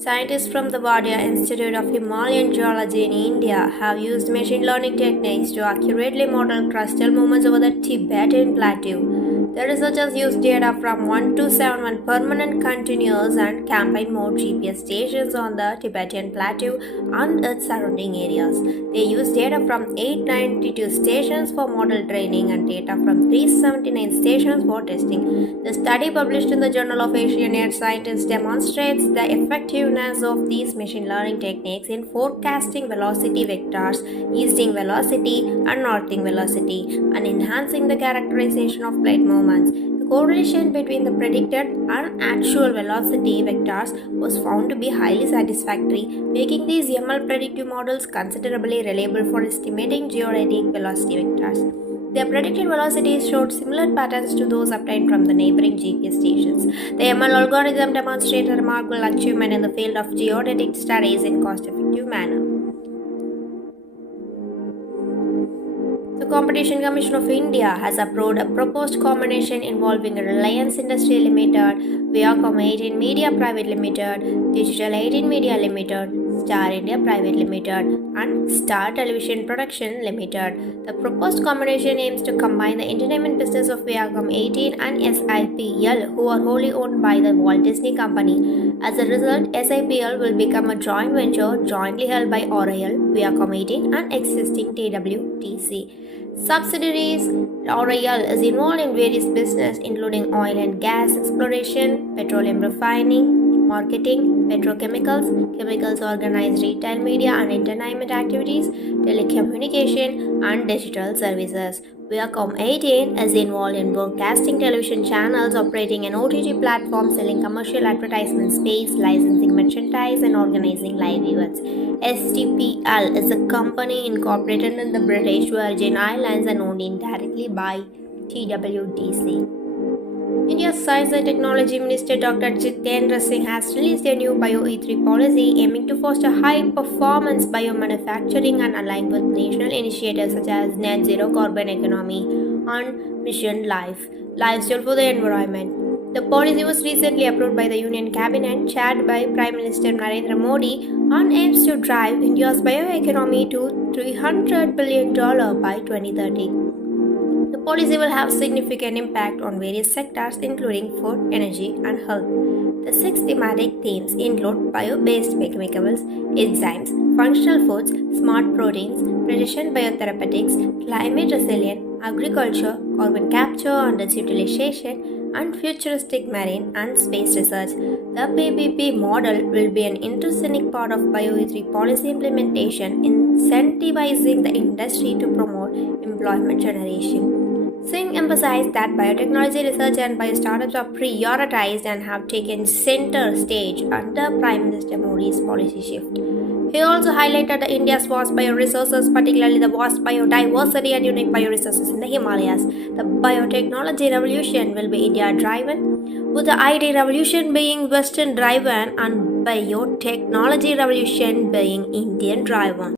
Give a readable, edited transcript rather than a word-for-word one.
Scientists from the Wadia Institute of Himalayan Geology in India have used machine learning techniques to accurately model crustal movements over the Tibetan Plateau. The researchers used data from 1271 permanent, continuous, and campaign mode GPS stations on the Tibetan Plateau and its surrounding areas. They used data from 892 stations for model training and data from 379 stations for testing. The study, published in the Journal of Asian Earth Scientists, demonstrates the effectiveness of these machine learning techniques in forecasting velocity vectors, easting velocity and northing velocity, and enhancing the characterization of plate movements. The correlation between the predicted and actual velocity vectors was found to be highly satisfactory, making these ML predictive models considerably reliable for estimating geodetic velocity vectors. Their predicted velocities showed similar patterns to those obtained from the neighboring GPS stations. The ML algorithm demonstrated a remarkable achievement in the field of geodetic studies in cost-effective manner. The Competition Commission of India has approved a proposed combination involving Reliance Industry Limited, Viacom 18 Media Private Limited, Digital 18 Media Limited, Star India Private Limited, and Star Television Production Limited. The proposed combination aims to combine the entertainment business of Viacom 18 and SIPL, who are wholly owned by the Walt Disney Company. As a result, SIPL will become a joint venture jointly held by RIL, Viacom 18, and existing TWTC subsidiaries. RIL is involved in various business including oil and gas exploration, petroleum refining, marketing, petrochemicals, chemicals, organized retail media and entertainment activities, telecommunication, and digital services. Viacom 18 is involved in broadcasting television channels, operating an OTT platform, selling commercial advertisement space, licensing merchandise, and organizing live events. STPL is a company incorporated in the British Virgin Islands and owned indirectly by TWTC. India's Science and Technology Minister Dr. Jitendra Singh has released a new BioE3 policy aiming to foster high-performance biomanufacturing and align with national initiatives such as Net Zero Carbon Economy and Mission Life, Lifestyle for the Environment. The policy was recently approved by the Union Cabinet, chaired by Prime Minister Narendra Modi, and aims to drive India's bioeconomy to $300 billion by 2030. The policy will have significant impact on various sectors including food, energy, and health. The six thematic themes include bio-based chemicals, enzymes, functional foods, smart proteins, precision biotherapeutics, climate resilient, agriculture, carbon capture and its utilization, and futuristic marine and space research. The PPP model will be an intrinsic part of BioE3 policy implementation, incentivizing the industry to promote employment generation. Singh emphasized that biotechnology research and biostartups are prioritized and have taken center stage under Prime Minister Modi's policy shift. He also highlighted the India's vast bioresources, particularly the vast biodiversity and unique bioresources in the Himalayas. The biotechnology revolution will be India-driven, with the IT revolution being Western-driven and biotechnology revolution being Indian-driven.